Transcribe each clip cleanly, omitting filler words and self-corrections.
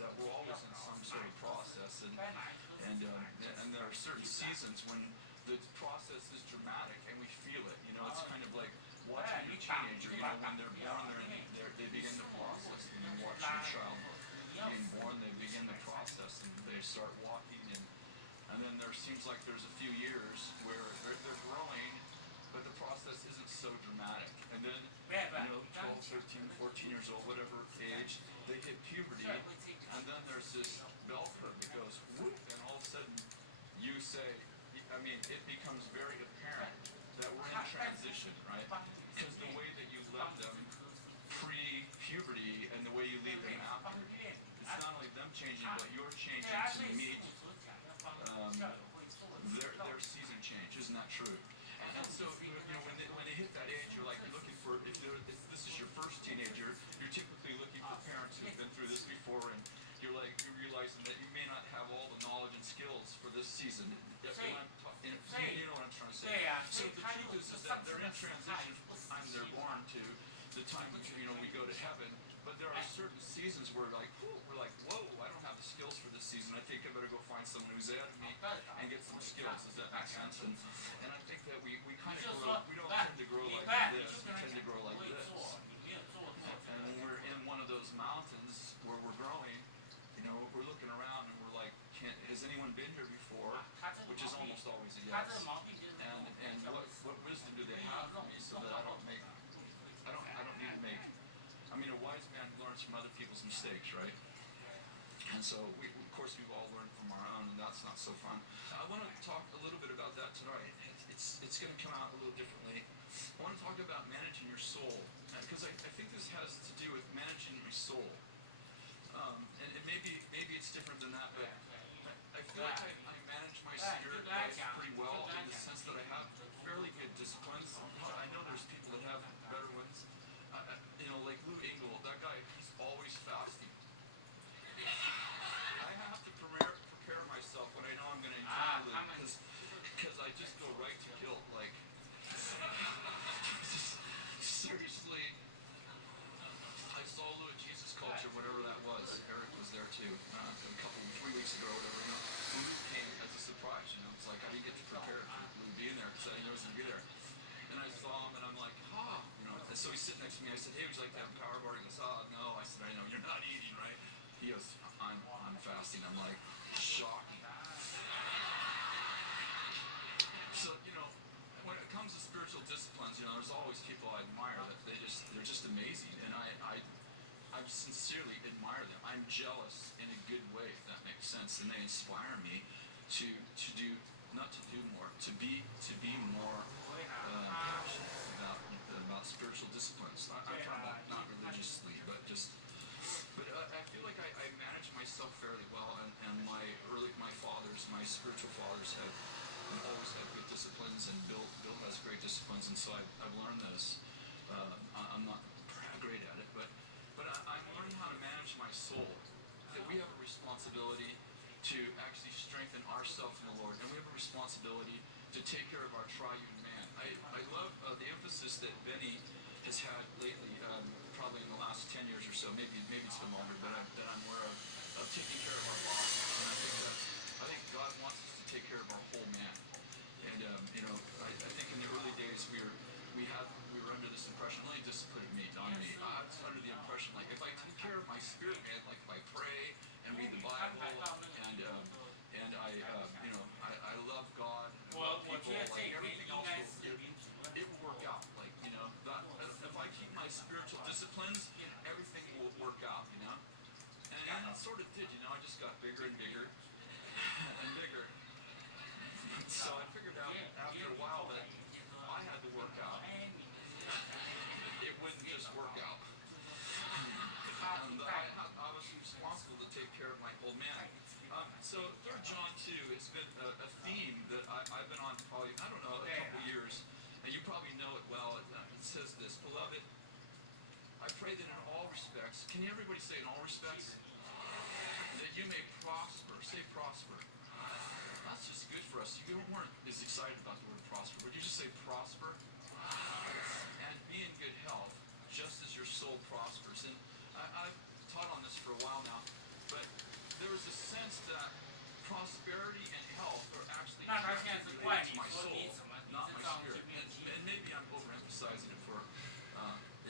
that we're always in some sort of process, and there are certain seasons when the process is dramatic and we feel it. You know, it's kind of like watching your teenager. You know, when they're born, they begin the process. When you watch your child being born, they begin the process and they start walking, and then there seems like there's a few years where they're growing, but the process isn't so dramatic. And then, you know, 12, 13, 14 years old, whatever age, they hit puberty, and then there's this bell curve that goes whoop, and all of a sudden you say, I mean, it becomes very apparent that we're in transition, right? Because the way that you led them pre-puberty and the way you lead them after, it's not only them changing, but you're changing to meet their season change. Isn't that true? And so, you know, when they hit that age, you're looking for, if this is your first teenager, you're typically looking for parents who've been through this before, and you're realizing that you may not have all the knowledge and skills for this season. You know what I'm trying to say? So the truth is that they're in transition from the time they're born to the time when, you know, we go to heaven. But there are certain seasons where we're like, whoa, I don't have the skills for this season. I think I better go find someone who's ahead of me and get some skills. Does that make sense? And I think that we kind of grow, we don't tend to grow like this, we tend to grow like this. And when we're in one of those mountains where we're growing, you know, we're looking around and we're like, has anyone been here before? Which is almost always a yes. And what wisdom do they have for me so that I don't need to make. I mean, a wise man learns from other people's mistakes, right? And so, of course, we've all learned from our own, and that's not so fun. I want to talk a little bit about that tonight. It's going to come out a little differently. I want to talk about managing your soul, because I think this has to do with managing your soul. And maybe it's different than that, but I feel like I manage my spirit life pretty well in the sense that I have fairly good disciplines. I know there's people that have better ones. You know, like Lou Engle, that guy, he's always fasting. I have to prepare myself when I know I'm going to encounter Lou, because I just go right to guilt. Like, seriously, I saw Lou at Jesus Culture, whatever that was. Eric was there too, 3 weeks ago, or whatever. You know, Lou came as a surprise. You know, it's like I didn't get to prepare for Lou being there because I didn't know he was going to be there. And I saw him, and I'm like, you know. And so he's sitting next to me. I said, hey, would you like to have a power bar? He goes, no. I said, I know, you're not eating, right? He goes, I'm fasting. I'm like, shocking. So, you know, when it comes to spiritual disciplines, you know, there's always people I admire that they're just amazing, and I sincerely admire them. I'm jealous in a good way, if that makes sense, and they inspire me to do, not to do more, to be more passionate about spiritual disciplines. I'm talking about not religiously, but I feel like I manage myself fairly well, and my my spiritual fathers have always had good disciplines, and Bill has great disciplines, and so I've learned this. I'm not great at it, but I'm learning how to manage my soul. That we have a responsibility to actually strengthen ourselves in the Lord, and we have a responsibility to take care of our triune man. I love the emphasis that Benny has had lately, probably in the last 10 years or so, maybe it's been longer, but that I'm aware of taking care of our bodies. And I think God wants us to take care of our whole man. And you know, I think in the early days we were under this impression, let me just put it on me. I was under the impression, like, if I take care of my spirit man, like if I pray and read the Bible, and I love God and love people, like everything else it will work out. Like, you know, if I keep my spiritual disciplines, everything will work out, you know. And it sort of did, you know. I just got bigger and bigger and bigger. So I figured out after a while that I had to work out. It wouldn't just work out. And I was responsible to take care of my old man. So 3 John 2 has been a theme that I've been on probably, I don't know, a couple years. And you probably know it well. It says this, beloved, I pray that in all respects, can everybody say in all respects? That you may prosper. Say prosper. That's just good for us. You weren't as excited about the word prosper, but you just say prosper. And be in good health, just as your soul prospers. And I've taught on this for a while now. but there was a sense that prosperity and health are actually 那他现在 directly 是怪 related to 你 my 说 soul, 你怎么你 not 身 my 上是 spirit. 没有疾病 And maybe I'm overemphasizing it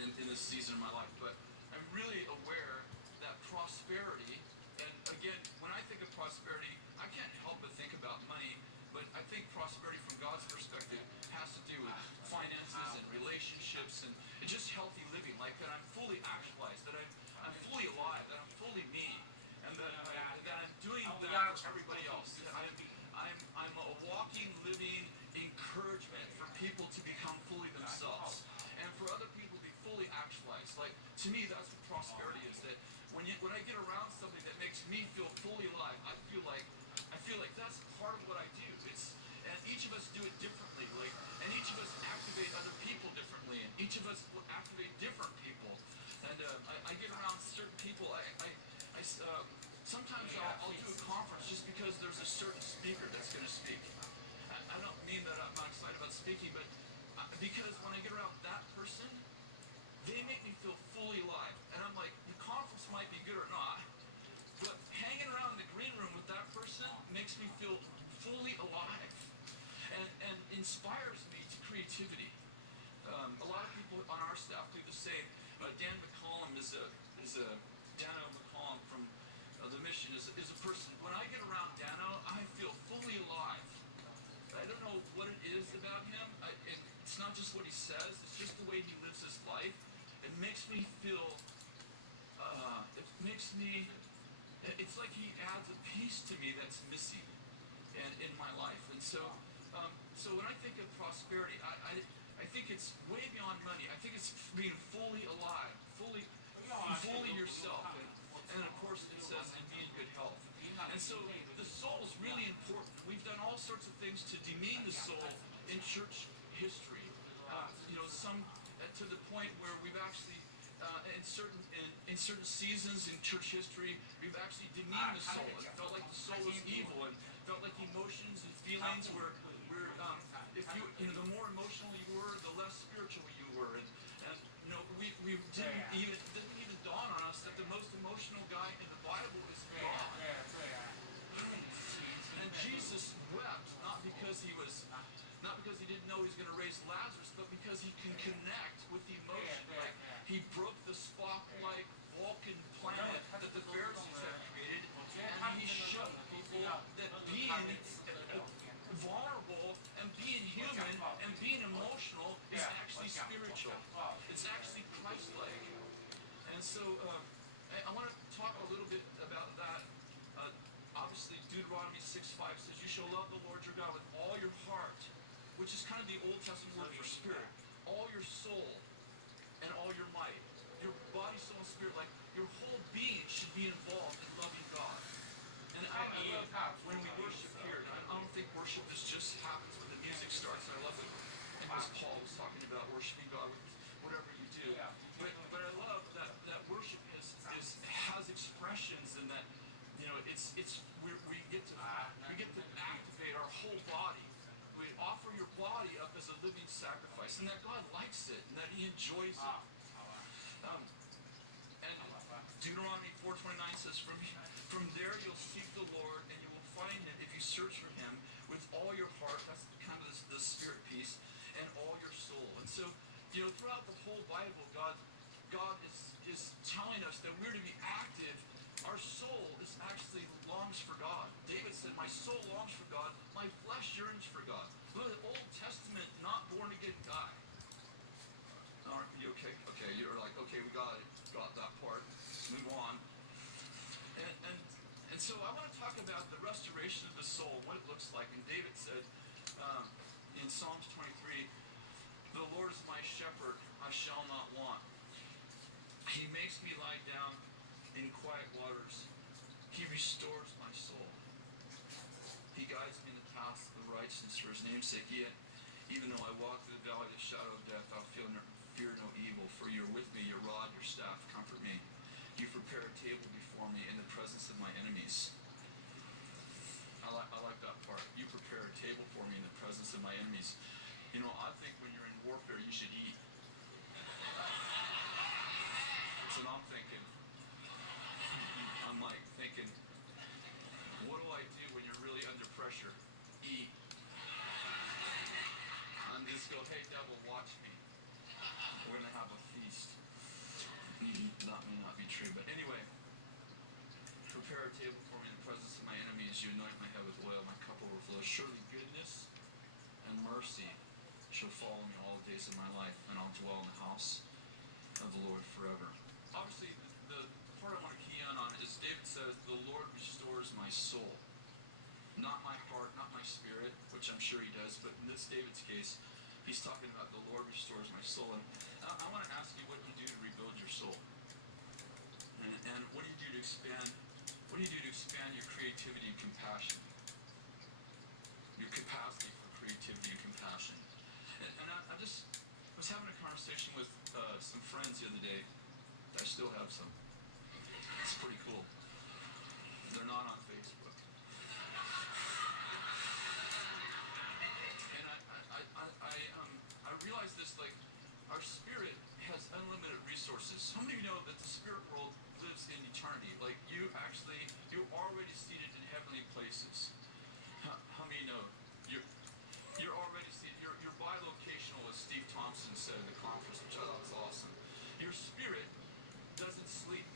in this season of my life, but I'm really aware that prosperity, and again, when I think of prosperity, I can't help but think about money, but I think prosperity from God's perspective has to do with finances and relationships and just healthy living, like that I'm fully actualized, that I'm fully alive, that I'm fully me, and that I'm doing that for everybody else. That I'm a walking, living encouragement for people to become fully themselves, and for other people to be fully actualized. Like, to me, that's what prosperity is. That when I get around something that makes me feel fully alive, I feel like that's part of what I do. And each of us do it differently, like, and each of us activate other people differently, and each of us will activate different people. And I get around certain people. Sometimes I'll do a conference just because there's a certain speaker that's going to speak. I don't mean that I'm not excited about speaking, but because when I get around that person, they make me feel fully alive. And I'm like, the conference might be good or not, but hanging around in the green room with that person makes me feel fully alive and inspires me to creativity. A lot of people on our staff do the same. Dan McCollum is a Dano McCollum from the mission is a person. When I get around Dano, I feel fully alive. I don't know what it is about him. It's not just what he says. It's just the way he lives his life. It makes me feel. It's like he adds a piece to me that's missing, in my life. And so when I think of prosperity, I think it's way beyond money. I think it's being fully alive, fully yourself, and of course it says and be in good health. And so the soul is really important. We've done all sorts of things to demean the soul in church history. Some to the point where we've actually, in certain seasons in church history, we've actually demeaned the soul. It felt like the soul was evil, and felt like emotions and feelings were if the more emotional you were, the less spiritual you were, and we didn't even dawn on us that the most emotional guy in the Bible is God. And Jesus wept not because he didn't know he was going to raise Lazarus, but because he can connect with emotion. Like, he broke the Spock-like Vulcan planet that the Pharisees had created, and he showed people that being vulnerable and being human and being emotional is actually spiritual. It's actually Christ-like. And so I want to talk a little bit about that. Obviously, Deuteronomy 6:5 says, "You shall love the Lord your God with all your heart," which is kind of the Old Testament word for spirit, all your soul, and all your might. Your body, soul, and spirit, like your whole being should be involved in loving God. And I love when we worship here. I don't think worship just happens when the music starts. I love it. And as Paul was talking about worshiping God with whatever you do. But I love that worship has expressions, and that we get to activate our whole body. We offer your body up as a living sacrifice, and that God likes it, and that He enjoys it. And Deuteronomy 4:29 says, "From there you'll seek the Lord, and you will find Him if you search for Him with all your heart." That's kind of the spirit piece, and all your soul. And so, throughout the whole Bible, God is telling us that we're to be active. Our soul actually longs for God. David said, "My soul longs for God. My flesh yearns for God." Look at the Old Testament, not born again guy. Are you okay? Okay, you're like, okay, we got it. Got that part. Move on. And so I want to talk about the restoration of the soul, what it looks like. And David said in Psalms 23, "The Lord is my shepherd, I shall not want. He makes me lie down in quiet waters. He restores my soul. He guides me in the paths of righteousness for His name's sake. Yet, even though I walk through the valley of the shadow of death, I'll fear no evil, for you're with me, your rod, your staff, comfort me. You prepare a table before me in the presence of my enemies." I like that part. You prepare a table for me in the presence of my enemies. I think when you're in warfare, you should eat. So I'm like thinking, go, hey devil, watch me. We're going to have a feast. That may not be true, but anyway. Prepare a table for me in the presence of my enemies. You anoint my head with oil. My cup overflows. Surely goodness and mercy shall follow me all the days of my life, and I'll dwell in the house of the Lord forever. Obviously, the part I want to key in on is David says, the Lord restores my soul. Not my heart, not my spirit, which I'm sure he does, but in this David's case, he's talking about the Lord restores my soul. And I want to ask you what you do to rebuild your soul. And what do you do to expand your creativity and compassion? Your capacity for creativity and compassion. And I just was having a conversation with some friends the other day. I still have some. It's pretty cool. They're not on Facebook. And I realized this, like, our spirit has unlimited resources. How many of you know that the spirit world lives in eternity? Like, you're already seated in heavenly places. How many know you're already seated? You're bilocational, as Steve Thompson said in the conference, which I thought was awesome. Your spirit doesn't sleep.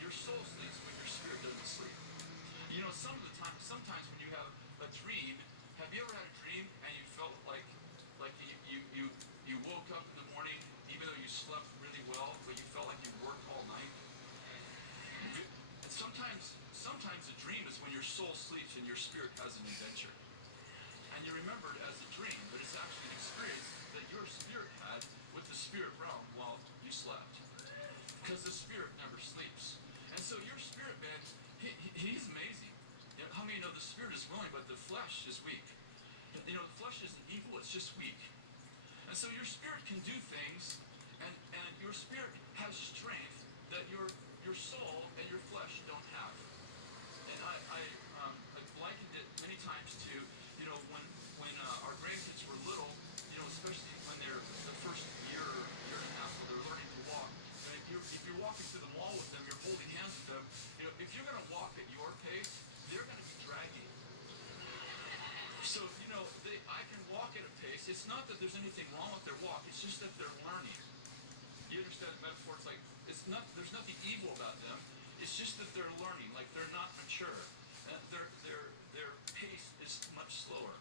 Your soul sleeps, but your spirit doesn't sleep. You know, sometimes when you have a dream, have you ever had a dream and you felt like you woke up in the morning, even though you slept really well, but you felt like you worked all night? And sometimes a dream is when your soul sleeps and your spirit has an adventure. And you remember it as a dream, but it's actually an experience that your spirit had with the spirit realm while you slept. Because the spirit never sleeps. And so your spirit, man, he's amazing. You know, how many know the spirit is willing, but the flesh is weak? You know, the flesh isn't evil, it's just weak. And so your spirit can do things, and your spirit has strength that your soul and your flesh don't have. And I likened it many times to, you know, when our grandkids were little, you know, especially when they're the first year and a half when they're learning to walk. And if you're walking through the mall with them, you're holding hands with them, you know, if you're going to walk at your pace, they're going to be dragging. So, you know, I can walk at a pace. It's not that there's anything wrong with their walk. It's just that they're learning. You understand the metaphor? It's like, there's nothing evil about them. It's just that they're learning. Like, they're not mature. Their pace is much slower.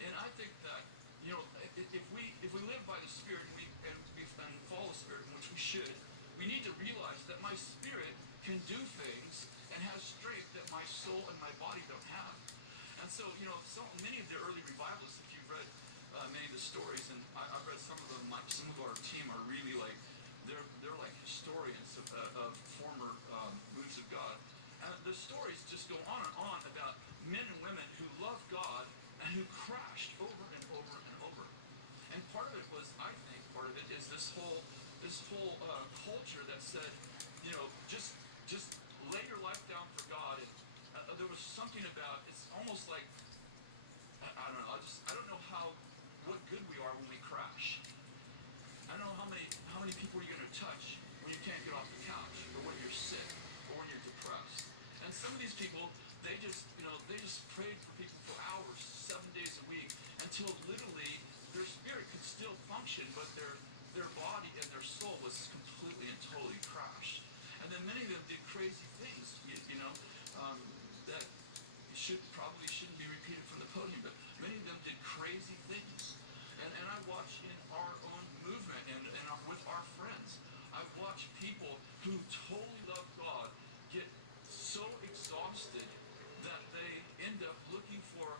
And I think that, you know, if we live by the Spirit and follow the Spirit, which we should, we need to realize that my spirit can do things and has strength that my soul and my body don't have. And so, you know, many of the early revivalists, if you've read many of the stories, and I've read some of them, some of our team are really like, they're like historians of former moves of God. And the stories just go on and on about men and women who loved God and who crashed over and over and over. And part of it was, I think, part of it is this whole culture that said, you know, just lay your life down for God. And there was something about, it's almost like, I don't know, I don't know what good we are when we crash. I don't know how many people you're going to touch when you can't get off the couch, or when you're sick, or when you're depressed. And some of these people, they just prayed for people for hours, 7 days a week, until literally their spirit could still function, but their body and their soul was completely and totally crashed. And then many of them did crazy things, you know, that probably shouldn't be repeated from the podium, but many of them did crazy things. And I watch in our own movement and with our friends, I've watched people who totally love God get so exhausted that they end up looking for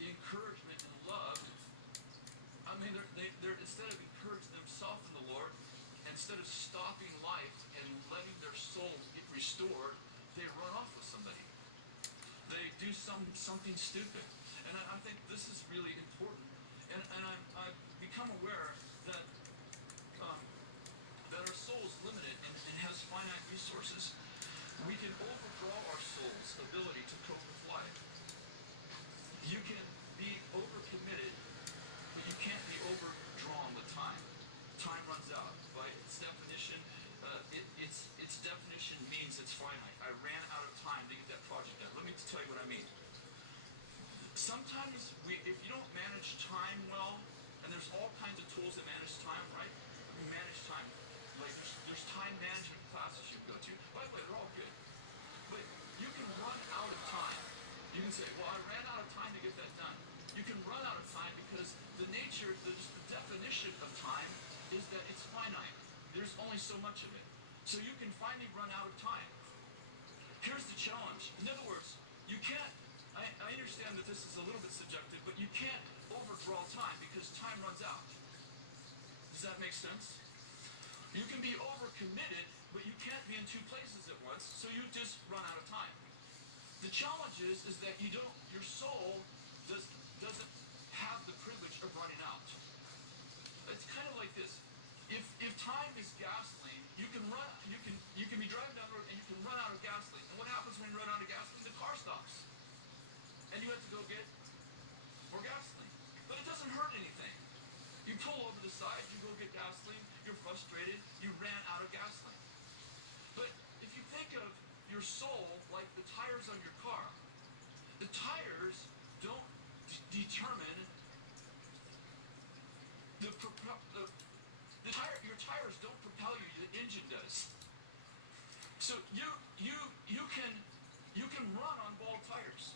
encouragement and love. I mean, they're instead of encouraging themselves in the Lord, instead of stopping life and letting their soul get restored, they run off with somebody. They do something stupid. And I think this is really important. And I've become aware that our soul is limited and has finite resources. We can overdraw our soul's ability to cope with life. You can be overcommitted, but you can't be overdrawn with time. Time runs out. By its definition, its definition means it's finite. I ran out of time to get that project done. Let me tell you what I mean. Sometimes if you don't manage time well, And there's all kinds of tools that manage time, right? You manage time. Like there's time management classes you can go to. By the way, they're all good. But you can run out of time. You can say, well, I ran out of time to get that done. You can run out of time because the nature, the definition of time is that it's finite. There's only so much of it. So you can finally run out of time. Here's the challenge. In other words, you can't, I understand that this is a little bit subjective, but you can't overdraw time because time runs out. Does that make sense? You can be overcommitted, but you can't be in two places at once, so you just run out of time. The challenge is that you don't, your soul doesn't have the privilege of running out. It's kind of like this. If time is gasoline, you can be driving down the road and you can run out of gasoline. And what happens when you run out of gasoline? The car stops. And you have to go get more gasoline. But it doesn't hurt anything. You pull over the side, you go get gasoline, you're frustrated, you ran out of gasoline. But if you think of your soul like the tires on your car, the tires don't determine your tires don't propel you, the engine does. So you can run on bald tires.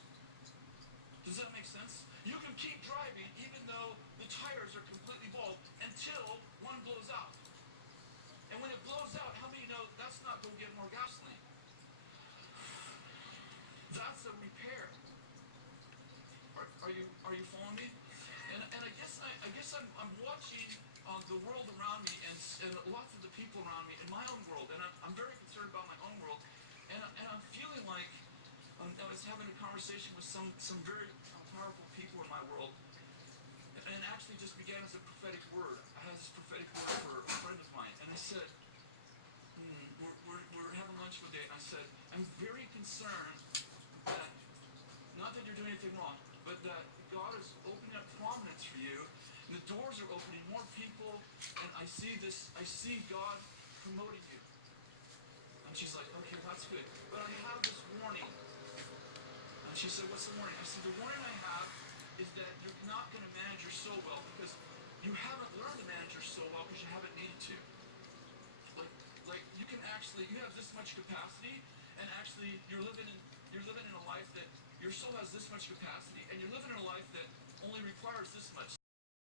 Does that make sense? You can keep driving even though the tires are completely bald until one blows out. And when it blows out, how many know that's not going to get more gasoline? That's a repair. Are you following me? And I guess I'm watching the world around me and lots of the people around me in my own world, and I'm very concerned about my own world, and I'm feeling like I was having a conversation with some very powerful people in my world, and it actually just began as a prophetic word. I had this prophetic word for a friend of mine, and I said, we're having lunch one day, and I said, I'm very concerned that, not that you're doing anything wrong, but that God is opening up prominence for you, and the doors are opening, more people, and I see God promoting you. And she's like, okay, that's good. But I have this warning. And she said, what's the warning? I said, the warning I have is that you're not going to manage your soul well because you haven't learned to manage your soul well because you haven't needed to. Like you can actually, you have this much capacity, and actually you're living in a life that your soul has this much capacity, and you're living in a life that only requires this much.